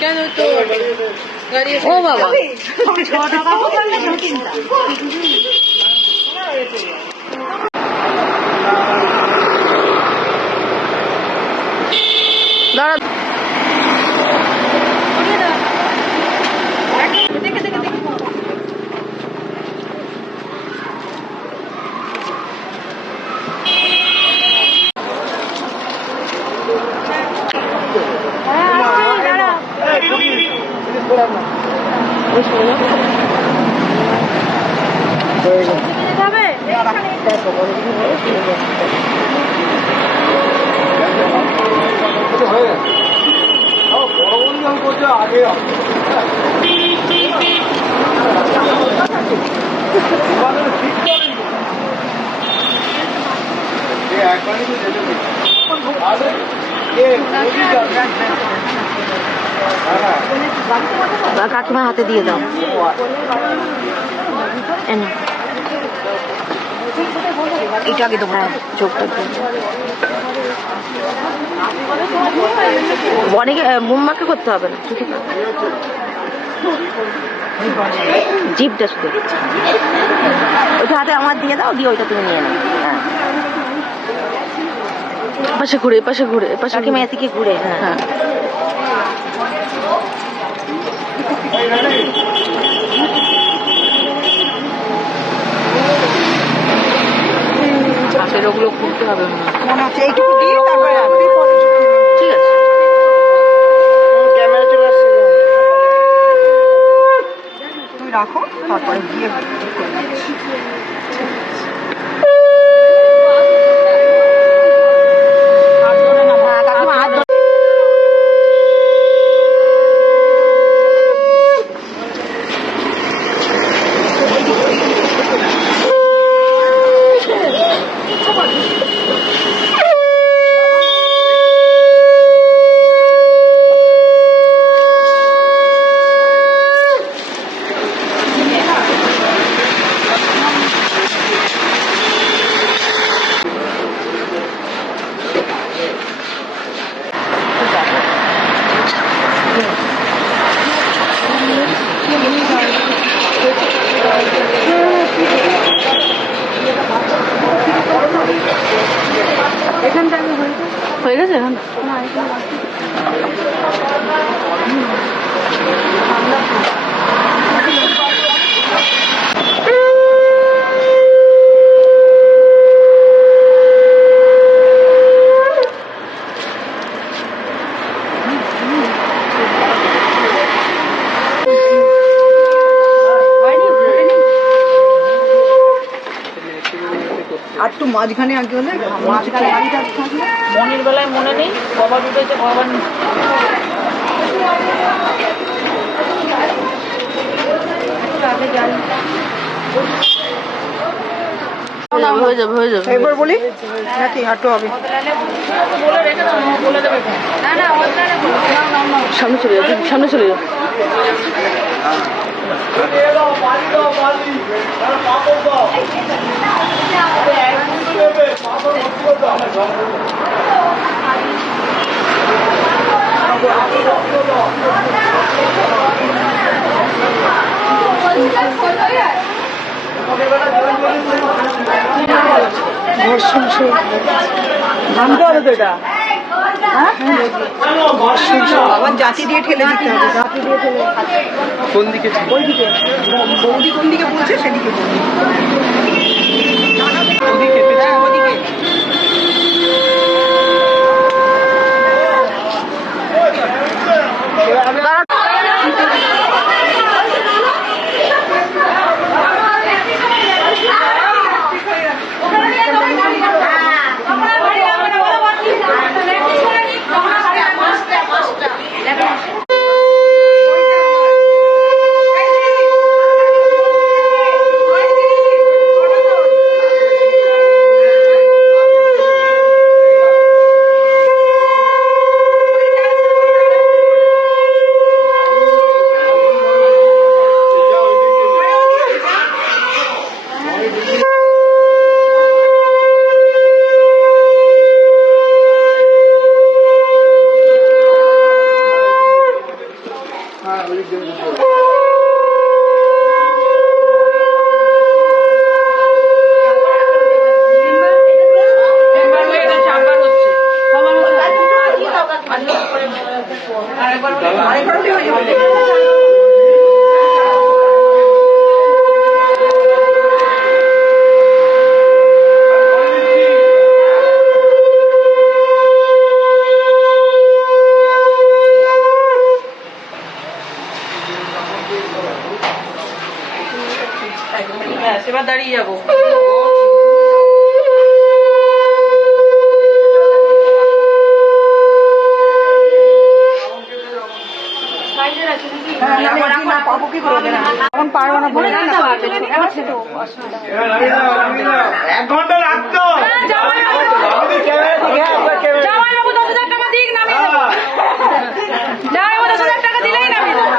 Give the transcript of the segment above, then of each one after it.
কেন তো ও বাবা দাঁড়া কাকিমার হাতে দিয়ে দাও। এটা আগে দেবো, চোখটা অনেকে মোমবাকে করতে হবে না, জিপটা শুধু ওইটা হাতে আমার দিয়ে দাও, দিয়ে ওইটা তুমি নিয়ে নাও। হ্যাঁ পাশে ঘুরে, পাশে ঘুরে, পাশে কাকিমা এদিকে ঘুরে। হ্যাঁ হ্যাঁ হাতের ওগুলো খুলতে হবে মনে হচ্ছে, এইটুকু দিয়ে তারপরে ঠিক আছে। ক্যামেরা চলে আসছে, তুই রাখো, তারপরে গিয়ে হয়ে গেছে এখন। আর একটু মাঝখানে আগে হলে মনের বেলায় মনে নেই, কবার উঠেছে কবার হয়ে যাবে হয়ে যাবে। একবার বলি নাকি হাঁটু হবে, সামনে চলে যাবে, সামনে চলে যাবে। নামতে হবে তো এটা, আবার জাতি দিয়ে ঠেলে দিতে হবে, জাতি দিয়ে ঠেলে। কোন দিকে? ওই দিকে বৌদি কোন দিকে বলছে সেদিকে ওদিকে। দাঁড়িয়ে যাবো। এখন পারবো না, বলে এক ঘন্টা রাখতো। জামাইবাবু 10,000 টাকা দিক, নামিয়ে দেবো। জামাইবাবু 10,000 টাকা দিলেই নামিয়ে দেবো।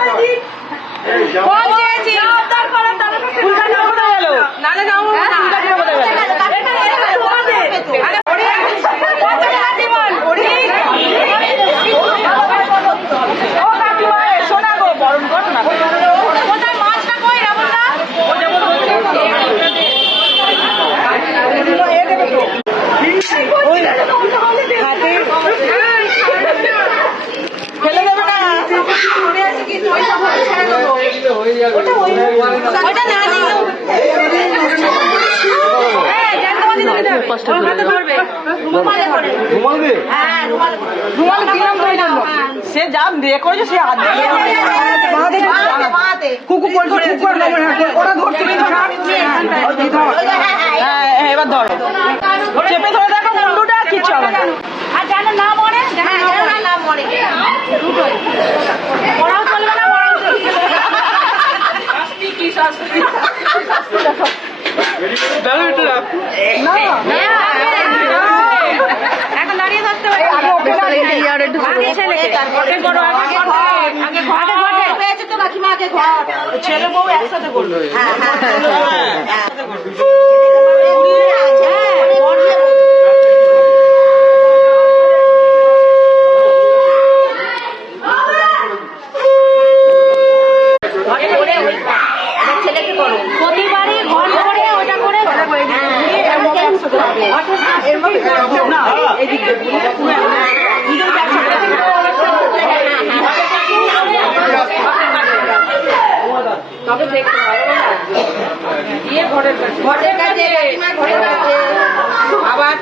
সে যা বিয়ে করেছে সে হাত এবার ধরো, চেপে ধরে দেখো মুন্ডুটা, কিচ্ছু হবে না। আর যেন না মরে, না মরে, ওরাও চলবে না, ওরাও চলবে এখন দাঁড়িয়ে থাকতে পারে। ছেলে বউ একসাথে করবে। প্রতিবারই ঘর করে ওটা করে তবে দেখতে ঘরের কাছে আবার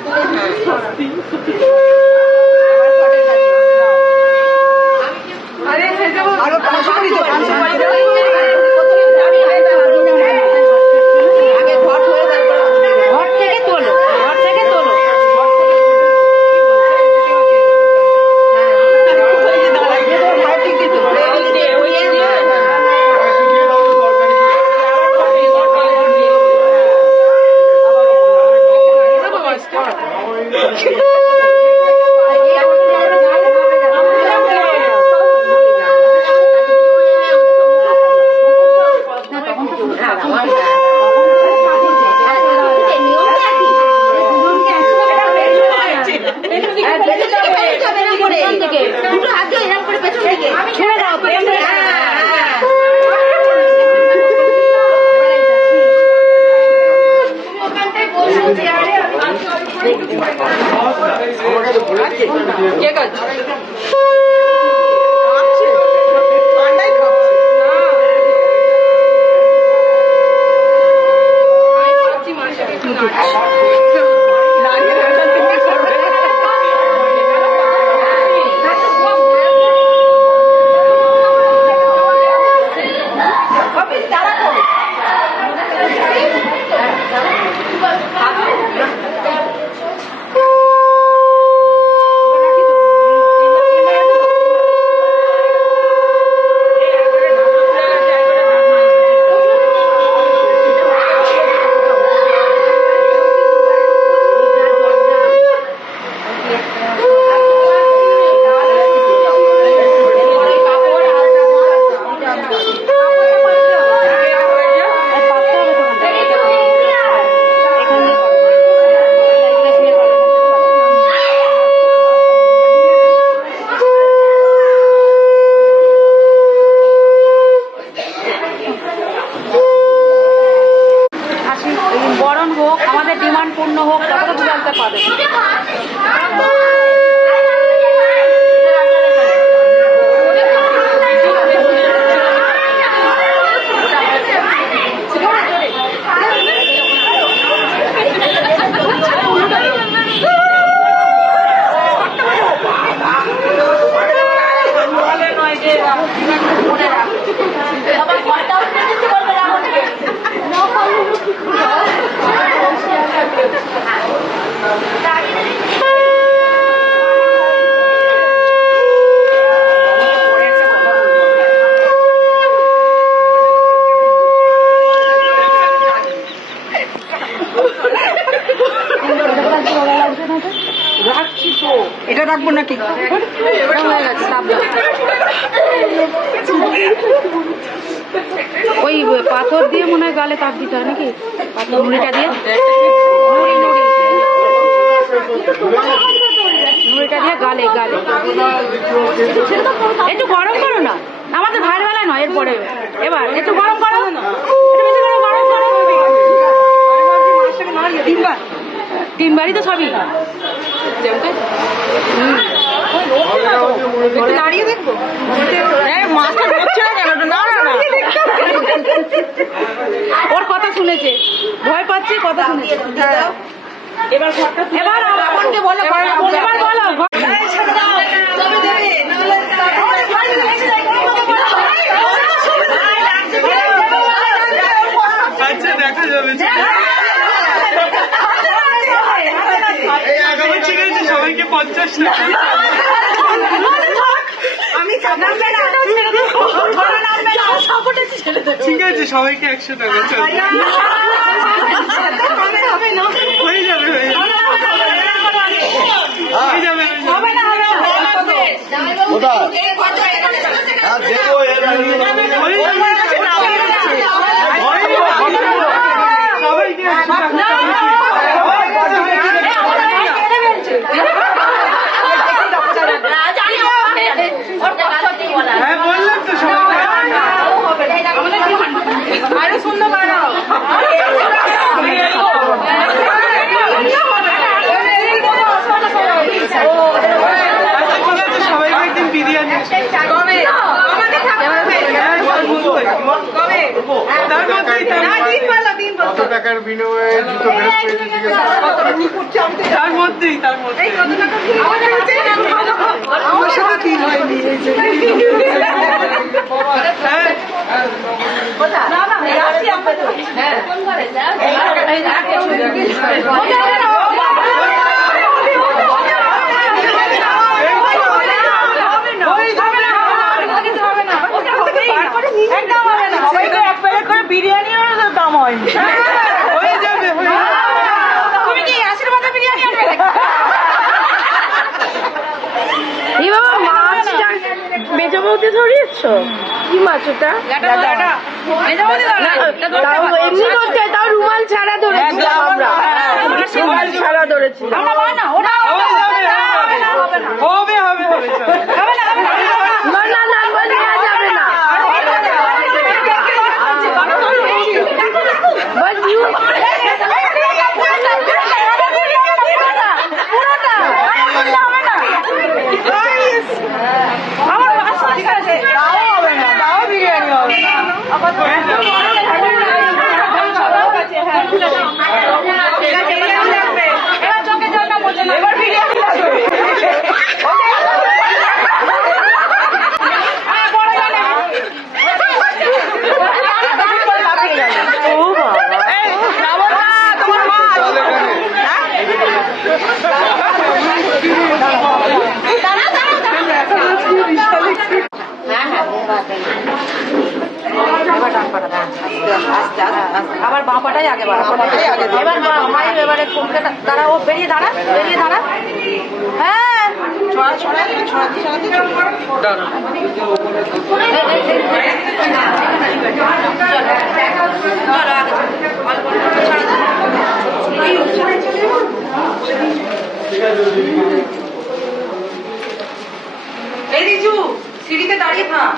এটা রাখবো নাকি? ওই পাথর দিয়ে মনে হয় গালে তাপ দিতে হয় নাকি? পাথর মুড়িটা দিয়ে মুড়িটা দিয়ে গালে গালে একটু গরম করো না, আমাদের ভাইয়ের বেলা নয়, এরপরে এবার একটু গরম করো, তিনবারই তো সবই দাঁড়িয়ে দেখবো। ওর কথা শুনেছে, ভয় পাচ্ছে, কথা শুনেছে। এবার বলো, এবার বলো। আচ্ছা দেখা যাবে, ঠিক আছে, সবাইকে 50 টাকা। ঠিক আছে, সবাইকে 100 টাকা। হয়ে যাবে, হয়ে যাবে। হ্যাঁ বললাম তো আরো সুন্দর বানাও। সবাইকে একদিন বিরিয়ানি, কত টাকার বিনিময়ে জুতো ফেরত পেয়েছে? তার মধ্যেই আমার সাথে কি হয়নি? বিরিয়ানির দাম হয়নি। হয়ে যাবে, তুমি কি আশীর্বাদ বিরিয়ানি আনবে নাকি? এই বাবা মাছটা মেজো বৌদি ধরিয়েছ? কি মাছ ওটা? এমনি করতে তাও রুমাল ছাড়া ধরেছিলাম আমরা, রুমাল ছাড়া ধরেছিলাম। হবে হবে হবে না না না নেওয়া যাবে না। আবার বাঁপাটাই আগে বাড়া, এবার মায়ের এবারে ফোনকে দাঁড়া, ও বেরিয়ে দাঁড়া, বেরিয়ে দাঁড়া। হ্যাঁ এই রিজু, সিঁড়িতে দাঁড়িয়ে থাক।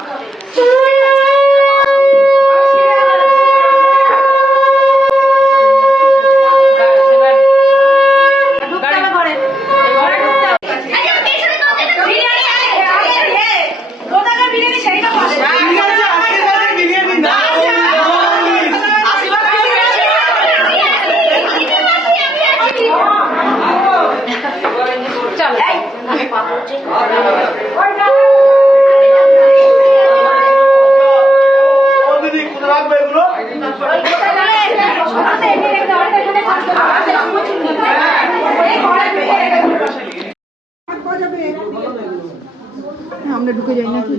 আমরা ঢুকে যাই নাকি?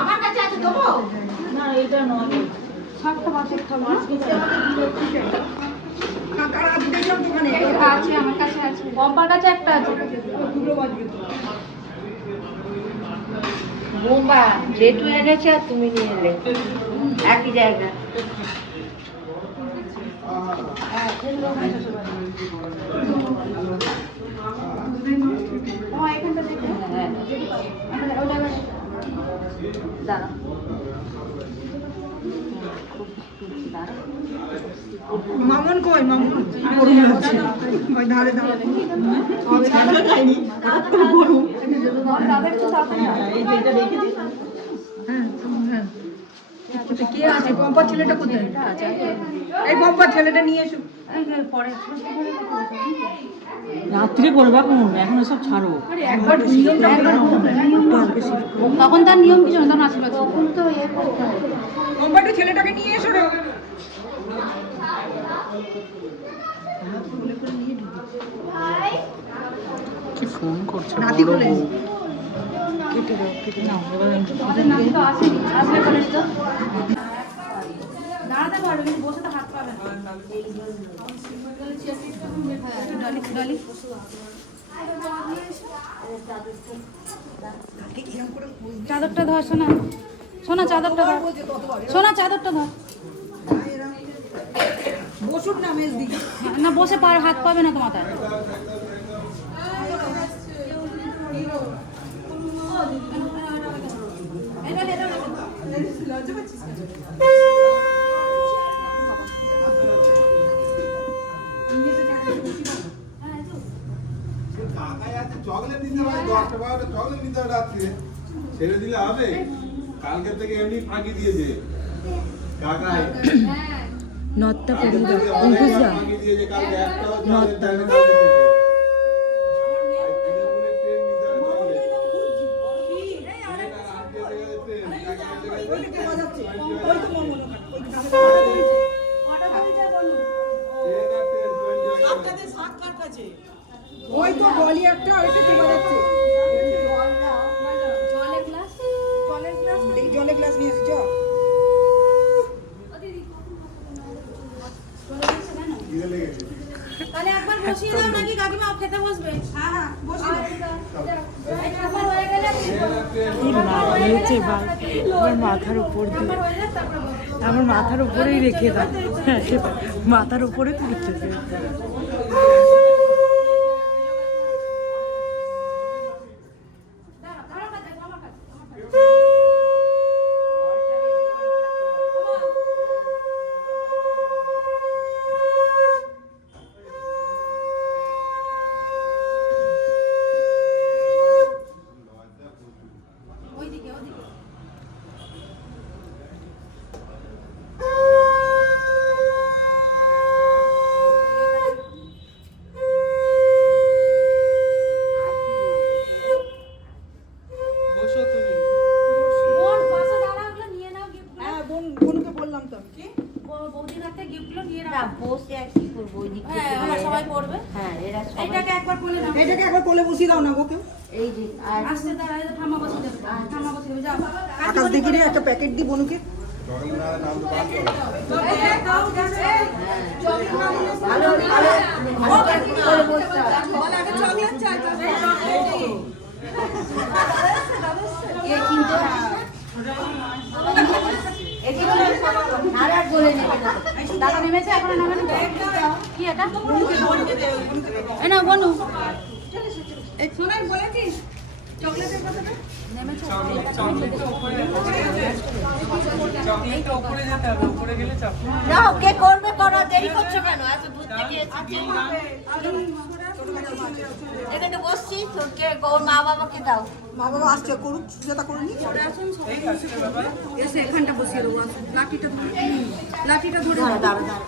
আমার কাছে আছে দেবো না, এটা নয় 60টা মাছের খাবার আছে আমার কাছে আছে, পম্পার কাছে একটা আছে। বোম্বা জেঠু এনেছে আর তুমি নিয়ে এলে একই জায়গা। এখানটা দেখে দাঁড়া মামন কই মামন ওই ধারে ধারে কে আছে পম্পার ছেলেটা কোথায়? এই পম্পার ছেলেটা নিয়ে এসো। রাত্রে করবা কোন এখন সব ছাড়ো। একবার নিয়মটা তখন তার নিয়ম কিছু না, তখন আশীর্বাদ তখন তো পম্পাটা ছেলেটাকে নিয়ে এসো রে। কি ফোন করছে নাতি বলে আমাদের নাম তো আসেনি, আসলে বলিস তো দাঁড়াতে পারবে কিন্তু বসে তো হাত পাবে না। ডলি ডলি চাদরটা ধর, শোনা শোনা চাদরটা ধর, শোনা চাদরটা ধর। বসুন না মেজ দিকে। না বসে পার হাত পাবে না তো মাথায়। চকলেট নিতে হবে 10টা 12টা চকলেট নিতে হবে রাত্রে ছেড়ে দিলে হবে কালকে থেকে এমনি ফাঁকি দিয়েছে কাকাই নটটা ফাঁকি দিয়েছে কালকে একটা নটটা ওই তো বলি একটা আরেকটা কে বাজাচ্ছে? এই জলের গ্লাস নিয়ে এসেছো? তাহলে একবার বসিয়ে দাও নাকি কাকিমা খেতে বসবে? হ্যাঁ বসিয়ে দাও। একবার হয়ে গেলে আমার মাথার উপর দিয়ে আমার মাথার উপরেই রেখে দাও, মাথার উপরে তুলছে। বসো তুমি। বোন পাশে দাঁড়া, ওগুলো নিয়ে নাও গিফট। হ্যাঁ বোনকে বললাম তো কি বৌদির হাতে গিফটগুলো নিয়ে না নাও। বসে আর কি করবো ওইদিকে হ্যাঁ আমরা সবাই করবে। হ্যাঁ এরা সবাই এটাকে একবার কোলে নাও। এটাকে একবার কোলে বসিয়ে দাও না গো কেউ। এই যে আর আসতে দাঁড়া, এই যে ঠাম্মা বসে যাবে, ঠাম্মা বসে যাবে, যাও। আকাশ দেখি রে একটা প্যাকেট দি বনুকে। চকলেট না নাম তো বাদ করো ভালো কে চিনতে নারাজ বলে নেবে না। দাদা নেমেছে, এখন নামে না। কি এটা? এই নাও বনু। এই শোনাই বলেছিস চকলেটের কথাটা? চকলেটটা উপরে যেতে হবে, উপরে গেলে চকলেট। নাও কে করবে করো, দেরি করছো কেন? এত দূর থেকে এখানে বসছি, তোকে ওর মা বাবাকে দাও। মা বাবা আসছে করুক, সুজাতা করুন। এই আসছে বাবা। এসে এখানটা বসিয়ে দেবো। লাঠিটা ধরে লাঠিটা ধরে দাঁড়া দাঁড়া দাঁড়া।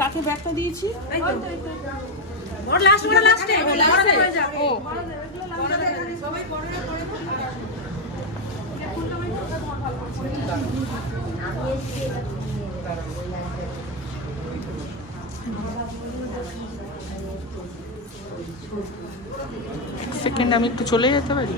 কাঠের ব্যাগটা দিয়েছি সেকেন্ড আমি একটু চলে যেতে পারি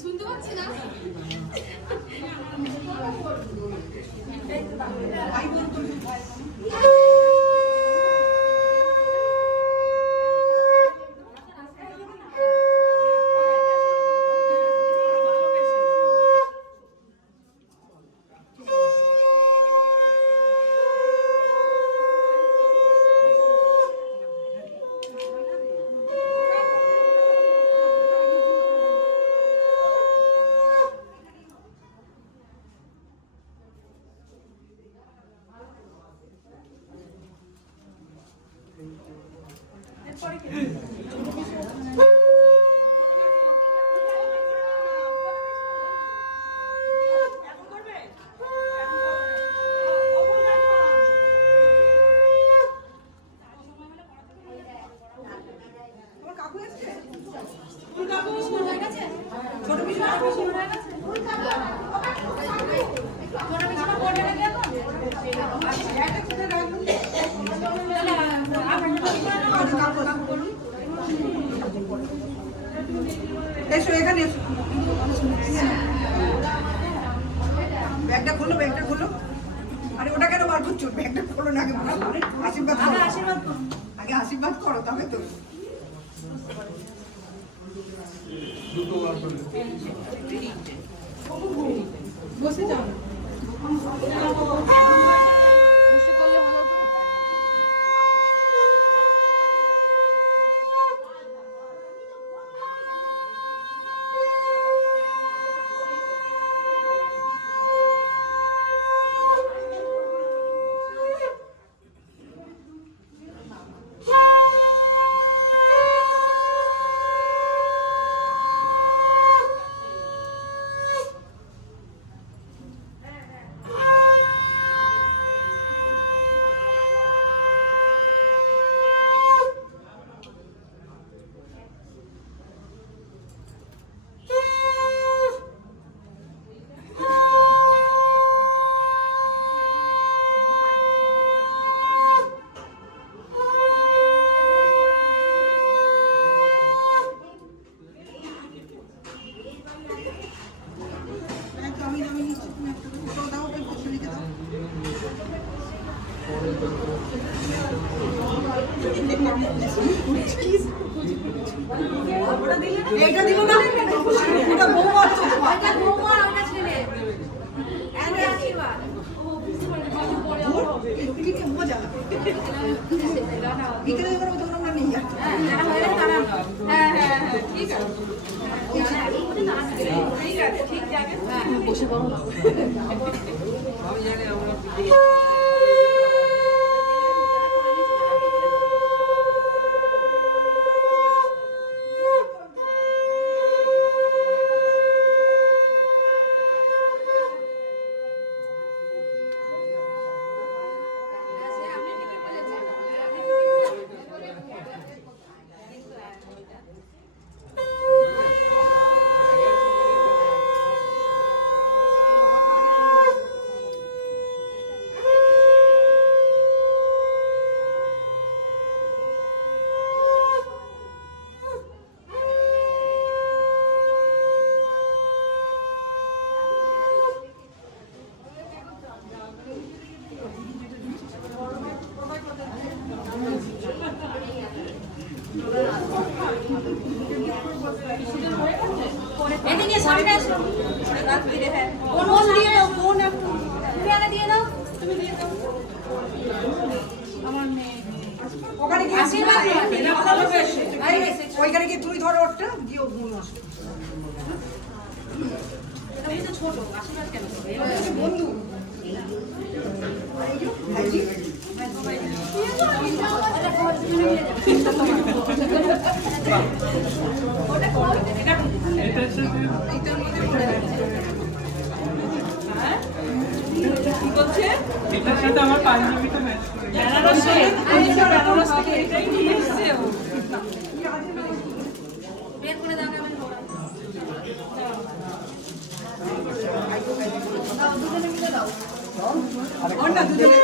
শুনতে পাচ্ছি না এসো এখানে এসো ব্যাগটা খোলো আরে ওটা কেন বার করছো ব্যাগটা খোলো না আগে আশীর্বাদ করো আগে আশীর্বাদ করো তবে তো বসে যাও এইটা দিল না ওটা বউ আছে ওটা বউ আর ওটা ছেলে এনে আশীর্বাদ কি কি মজা বিকেলে করে তো আমরা নিয়ে যাচ্ছি যারা হয়ে তারা হ্যাঁ ঠিক আছে ঠিক আছে ঠিক জায়গায় বসে পড়ো আমি জানি আমরা এদিকে সামনে আসো কোন দিয়ে দাও কোন একটু তুমি আগে দিয়ে দাও তুমি দিয়ে দাও আমার মেয়ে ওখানে কি আশীর্বাদ ওইখানে কি তুই ধরো ওটা দিও বোন আসো এটা তো ছোট আশীর্বাদ কেন বন্ধু ভাইজি এটার সাথে আমার পাঞ্জাবিটা ম্যাচ করে বেনারস থেকে এটাই নিয়ে এসছে ও। কর না দুজনে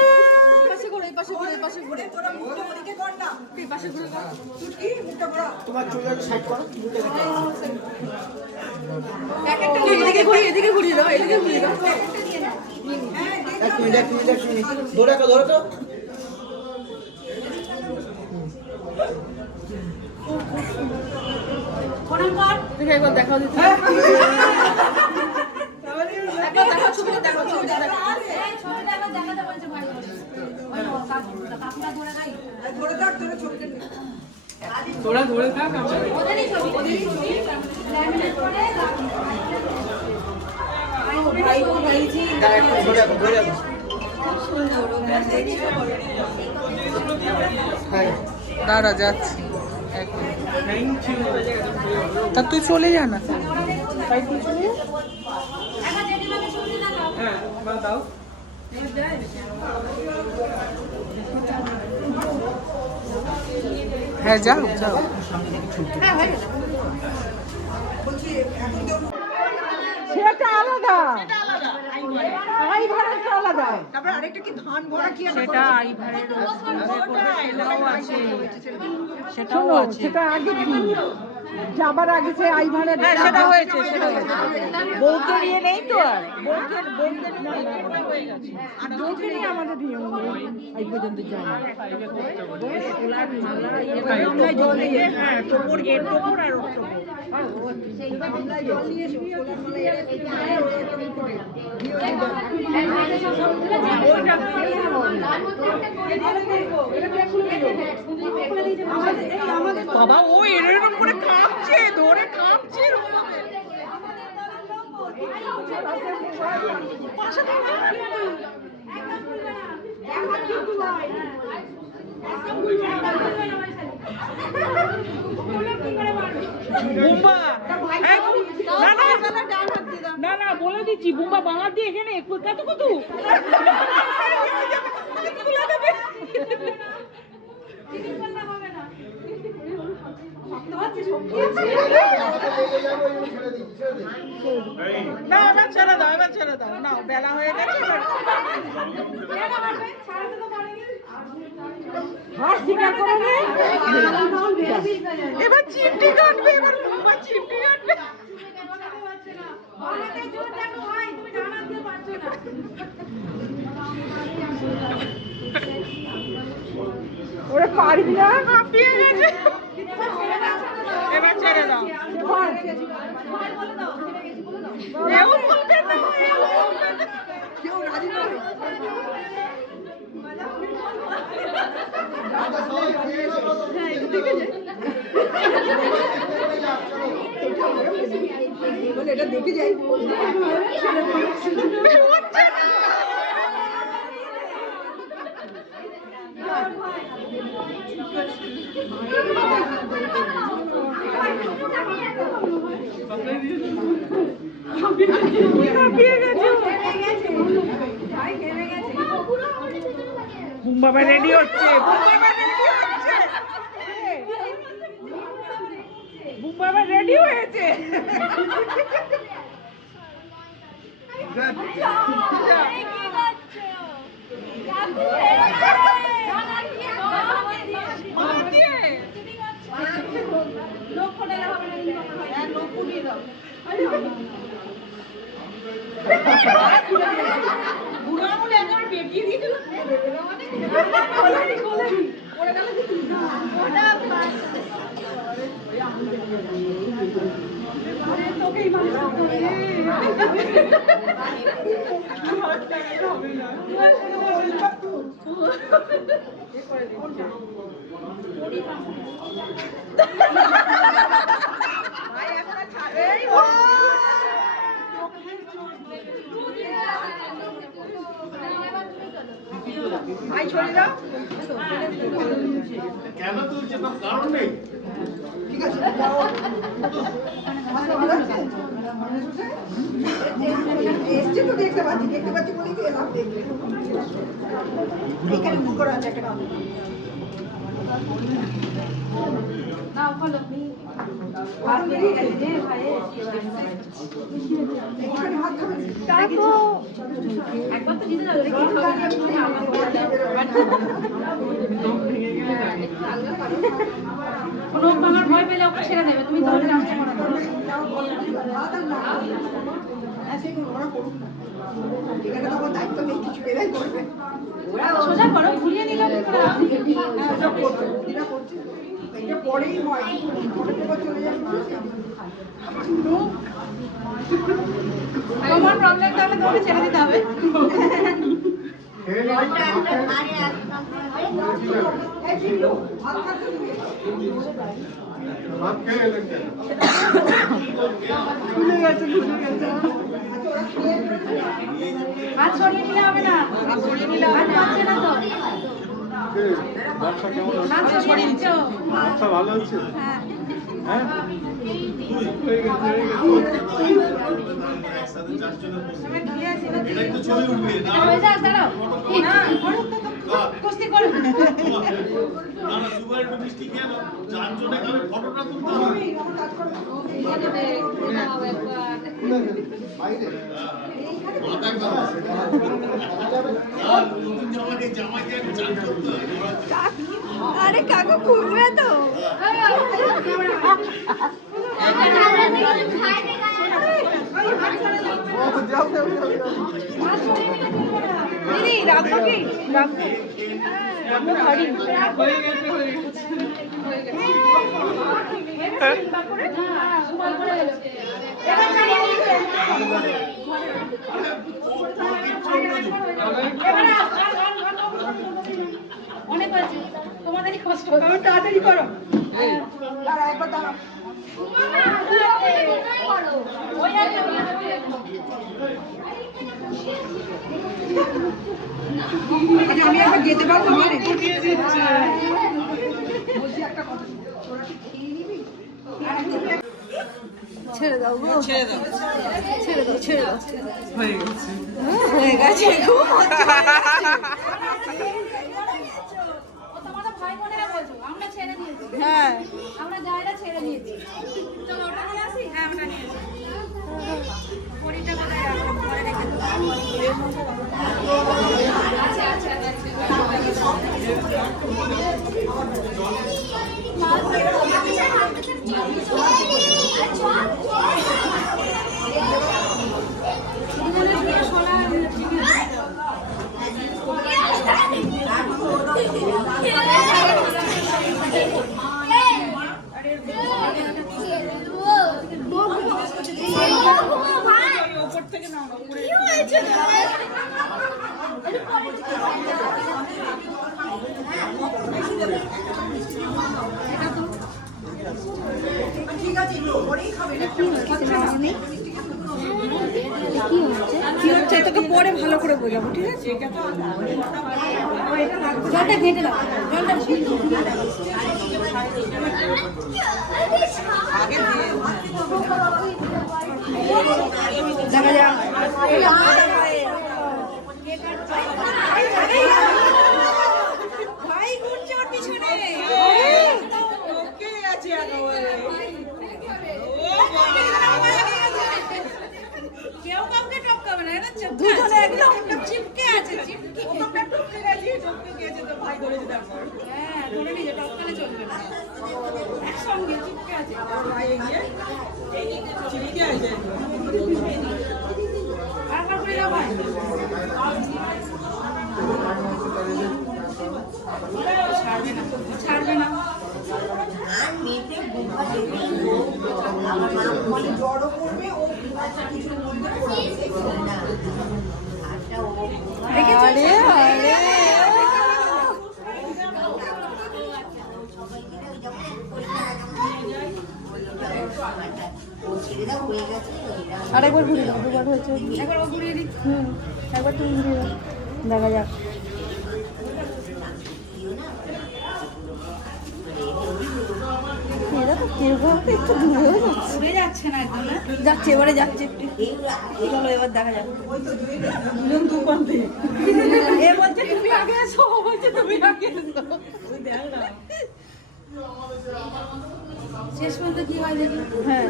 তোরা মুখটা ওদিকে কর না তুই কি মুখটা ঘোরা এদিকে ঘুরিয়ে দাও এদিকে ঘুরিয়ে দাও এক মিনিট ধরে তো দেখে একবার দেখাও দিতে একবার দেখাও ছবিটা দেখাও ছবিটা দেখাও ধরে থাক তোরা ছবিটা নে। তোরা ধরে থাক আমরা দাঁড়া যাচ্ছি তা তুই চলে যা না হ্যাঁ যাও যাও বলছি এখন কেউ সেটা আলাদা আই ভাড়াটা আলাদা তারপর আরেকটা কি ধান ভরা কি একটা সেটা আই ভাড়ের সেটাও আছে সেটাও শোনো আছে সেটা আগে কি যাবার আগে সে আই ভাড়া হ্যাঁ সেটা হয়েছে সেটা হয়েছে বউকে নিয়ে নেই তো আর বউকে নিয়ে আমাদের নিয়ম নেই এই পর্যন্ত যায় না হ্যাঁ টোপর এর টোপর আর ওর টোপর জল নিয়ে এসো সোলার মালা বাবা ও এরকম করে কাঁপছে ধরে কাঁপছে বুম্বা না না বলে দিচ্ছি বুম্বা বাংলা দিয়ে এখানে কত কত না এবার ছেড়ে দাও না বেলা হয়ে গেছে এবার চিমটি কাটবে এবার বুম্বা চিমটি কাটবে ওরা পারবি না কাঁপিয়ে গেছে এবার ছেড়ে দাও এও বলবে না কেউ রাজি নয় বলে এটা দেখে যাই বুম্বাবা রেডি হচ্ছে বুম্বাবা রেডি হয়েছে বুড়ো আঙুল একবার বেরিয়ে দিয়েছিল কেন তুলছে তার কারণ নেই ঠিক আছে যাও। ভালো আছে? এসছে তো দেখতে পাচ্ছি বলেই তো এলাম দেখতে। এখানে বুক করা আছে একটা কাম। না ওখানে ভাত বেরিয়ে গেছে রে ভাই এখানে হাত খাবেন। একবার তো দিতে যাবে কি কোনো ভাঙার ভয় পেলে ওকে ছেড়ে দেবে তুমি তাহলে রান্না করো হাত আর না। হ্যাঁ সেই ওরা করুক না। এখানে তো আমার দায়িত্ব নেই কিছু এরাই করবে। সোজা করো ঘুরিয়ে নিলে হ্যাঁ সব করছে ওরা করছে। এটা পরেই হয় চলে যাবে তোমার প্রবলেম তাহলে তোমাকে ছেড়ে দিতে হবে হাত সরিয়ে নিলে হবে না হাত সরিয়ে নিলে হাত পাচ্ছে না তো ব্যবসা কেমন হচ্ছে? হাত সরিয়ে নিচ্ছ ব্যবসা ভালো হচ্ছে? হ্যাঁ হ্যাঁ হয়ে গেছে হয়ে যাক দাঁড়াও না কুস্তি করো আরে কাকু খুলবে তো দিদি রাখবো কি রাখবো অনেক হয়েছে তোমাদেরই কষ্ট তাড়াতাড়ি করো দাঁড়া একবার দাঁড়া ওই আছে আমি একবার যেতে পারবো আমার বলছি একটা কথা তোরা কি খেয়ে নিবি ছেড়ে দাও গো ছেড়ে দাও ছেড়ে দাও ছেড়ে দাও হয়ে গেছে হয়ে গেছে গো ও তোমাদের ভাই বোনেরা বলছো আমরা ছেড়ে দিয়েছি হ্যাঁ আমরা যাইরা ছেড়ে দিয়েছি চলো ওটা নিয়ে আসি হ্যাঁ ওটা নিয়ে আসি পরিটা কোথায় রাখো ঘরে রেখে দাও আচ্ছা আচ্ছা ওপর থেকে নাও না উপরে ঠিক আছে পরেই খাবে কি হচ্ছে তোকে পরে ভালো করে বোঝাবো ঠিক আছে জলটা ঘেঁটে দাও জলটা দেখা যাক ভাই ঘুরছে ওর পিছনে ওকে আছে একেবারে কেউ কাউকে টপকাবে না এটা দুজনে একদম চিপকে আছে চিপকে তোমরা টপকে গেছি টপকে গিয়েছে তো ভাই ধরেছে দেখো হ্যাঁ ধরে নিজে টপকালে চলবে না একসঙ্গে চিপকে আছে ভাই এগিয়ে চিপকে আছে আরেকবার করে যাও ভাই ছাড়বে না জড়ো করবে ও কিছু আরে আরে আরেকবার ঘুরে দাও দুবার হয়েছে একবার ও ঘুরিয়ে দিই একবার তুমি ঘুরে দাও দেখা যাক এরা তো কিরকম একটু দূরেও যাচ্ছে, ঘুরে যাচ্ছে না একদম না? যাচ্ছে এবারে যাচ্ছে একটু। চলো এবার দেখা যাক। দুজন দু প্রান্তে। এ বলছে তুমি আগে এসো, ও বলছে তুমি আগে এসো। শেষ পর্যন্ত কি হয় দেখি। হ্যাঁ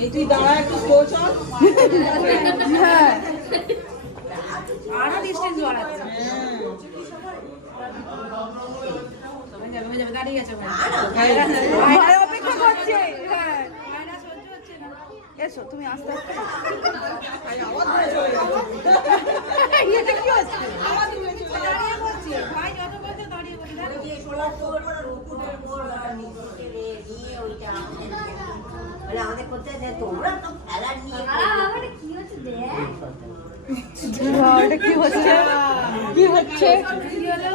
এই তুই দাঁড়া একটু স্লো চল। হ্যাঁ আরো ডিস্টেন্স বাড়াচ্ছে। হয়ে যাবে, হয়ে যাবে, দাঁড়িয়ে গেছে ওখানে। ভাই অপেক্ষা করছে। হ্যাঁ ভাইরা সহ্য হচ্ছে না। এসো তুমি আস্তে আস্তে। এটা কি হচ্ছে? দাঁড়িয়ে করছি, ভাই যত বলছে দাঁড়িয়ে করছি। আমাদের করতে তোমরা তো খেলা নিয়ে কি হচ্ছে দেখ এটা কি হচ্ছে? কি হচ্ছে? কি হলো?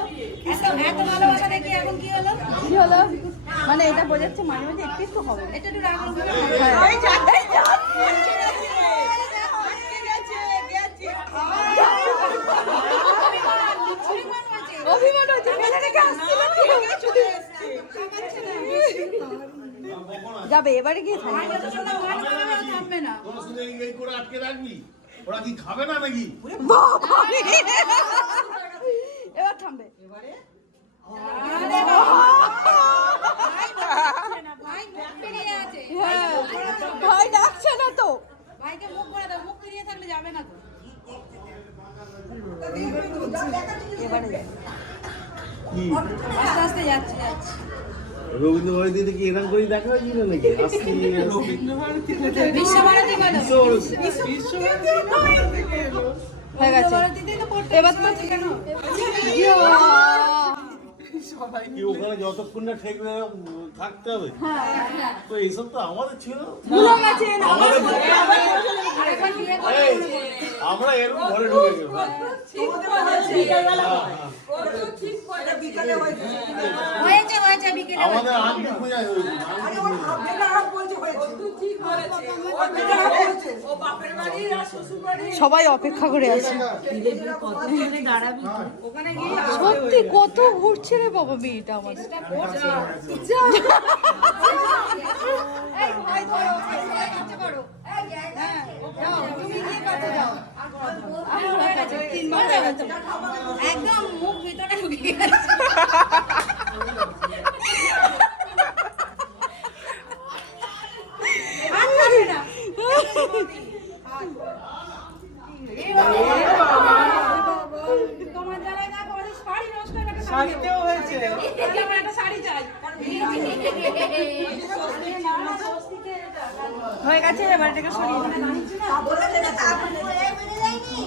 এত ভালোবাসা দেখি এখন কি হলো? কি হলো? মানে এটা বোঝাচ্ছে মাঝে মাঝে একটু একটু হবে। এটা একটু রাগ হবে। হ্যাঁ। অভিমান হচ্ছে, ফেলে রেখে আসছিল কি? যাবে এবারে গিয়ে থামবে। থামবে না। তোরা শুধু এই করে আটকে রাখবি, ওরা কি খাবে না নাকি? এবার থামবে। ভাই মুখ ফিরিয়ে আছে। হ্যাঁ ভাই ডাকছে না তো। ভাইকে মুখ করে দাও, মুখ ফিরিয়ে থাকলে যাবে না তো। এবারে যাবে। কি আস্তে আস্তে যাচ্ছে যাচ্ছে। রবীন্দ্র ভারতীতে কি এরকম করে দেখা হয়েছিল নাকি? আজকে বিশ্বভারতী বলো। হয়ে গেছে। বিশ্বভারতীতেই তো পড়তে এবার তো কেন? কি ওখানে যতক্ষণ না ঠিক থাকতে হবে, তো এইসব তো আমাদের ছিল। ভুলে গেছেন। আমাদের আরেকবার বিয়ে করে এই, আমরা এরকম ঘরে ঢুকে গেলাম। বিকালে হয়েছে। হয়েছে হয়েছে বিকেলে আমাদের আংটি খোঁজা হয়েছে। আরে ওর ভাবনা আর বলছে হয়েছে। ওর মেয়েটা আর বলছে। সবাই অপেক্ষা করে আছে। সত্যি কত ঘুরছে রে বাবা মেয়েটা আমাদের। যা। এই ভাই ধরো, এই কাছে করো। হ্যাঁ, যাও, তুমি গিয়ে কাছে যাও। আমার হয়ে গেছে, 3 বার হয়ে গেছে। একদম মুখ ভিতরে ঢুকে গেছে। হাত ছাড়বে না। তোমার জ্বালায় না, তোমাদের শাড়ি নষ্ট হয়ে গেছে। শাড়িতেও হয়েছে। আমার একটা শাড়ি চাই। হয়ে গেছে এবার এটাকে সরিয়ে দিন। বলেছে না তারপরে মেরে যায়নি।